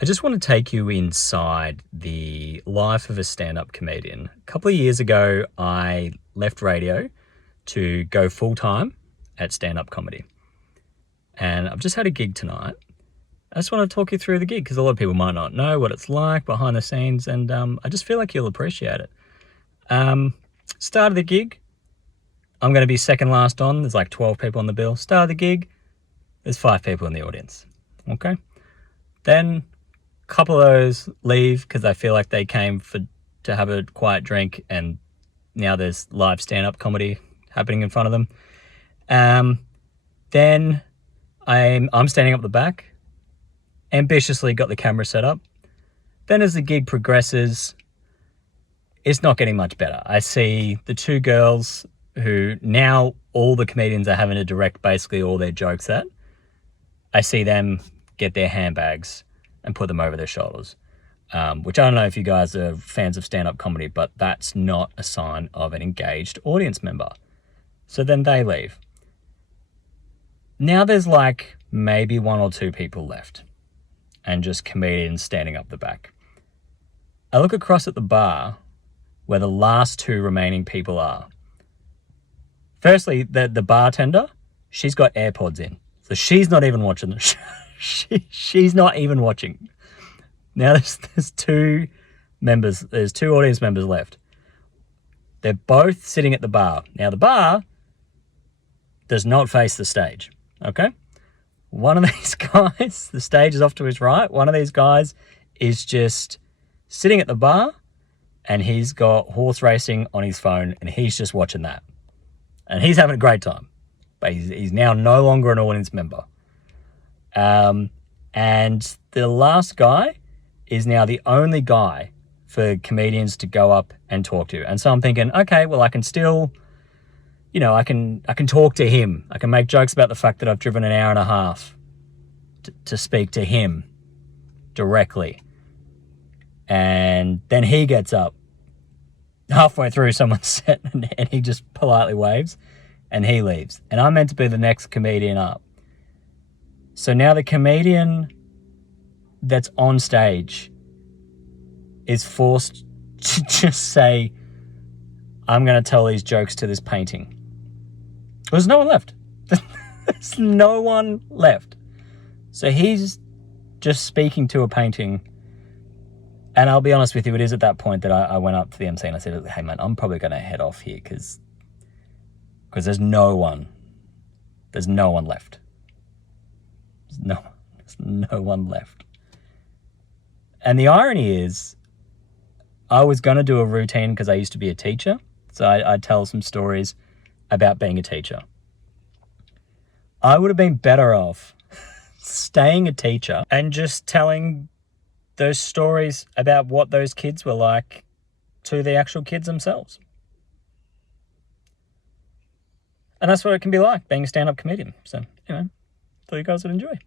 I just want to take you inside the life of a stand-up comedian. A couple of years ago, I left radio to go full-time at stand-up comedy. And I've just had a gig tonight. I just want to talk you through the gig because a lot of people might not know what it's like behind the scenes, and I just feel like you'll appreciate it. Start of the gig, I'm going to be second last on. There's like 12 people on the bill. Start of the gig, there's 5 people in the audience. Okay? Then couple of those leave because they feel like they came to have a quiet drink, and now there's live stand-up comedy happening in front of them. Then I'm standing up the back, ambitiously got the camera set up. Then as the gig progresses, it's not getting much better. I see the 2 girls who now all the comedians are having to direct basically all their jokes at. I see them get their handbags and put them over their shoulders, which I don't know if you guys are fans of stand-up comedy, but that's not a sign of an engaged audience member. So then they leave. Now there's like maybe 1 or 2 people left and just comedians standing up the back. I look across at the bar where the last 2 remaining people are. Firstly, the bartender, she's got AirPods in, so she's not even watching the show. She's not even watching. Now there's 2 audience members left. They're both sitting at the bar. Now the bar does not face the stage, okay? One of these guys, the stage is off to his right. One of these guys is just sitting at the bar and he's got horse racing on his phone and he's just watching that. And he's having a great time. But he's now no longer an audience member. And the last guy is now the only guy for comedians to go up and talk to. And so I'm thinking, okay, well, I can still, I can talk to him. I can make jokes about the fact that I've driven an hour and a half to speak to him directly. And then he gets up halfway through someone's set and he just politely waves and he leaves. And I'm meant to be the next comedian up. So now the comedian that's on stage is forced to just say, I'm going to tell these jokes to this painting. There's no one left. There's no one left. So he's just speaking to a painting. And I'll be honest with you, it is at that point that I went up to the MC and I said, hey man, I'm probably going to head off here because there's no one left. There's no one left. And the irony is, I was going to do a routine because I used to be a teacher. So I'd tell some stories about being a teacher. I would have been better off staying a teacher and just telling those stories about what those kids were like to the actual kids themselves. And that's what it can be like being a stand-up comedian. So, thought you guys would enjoy.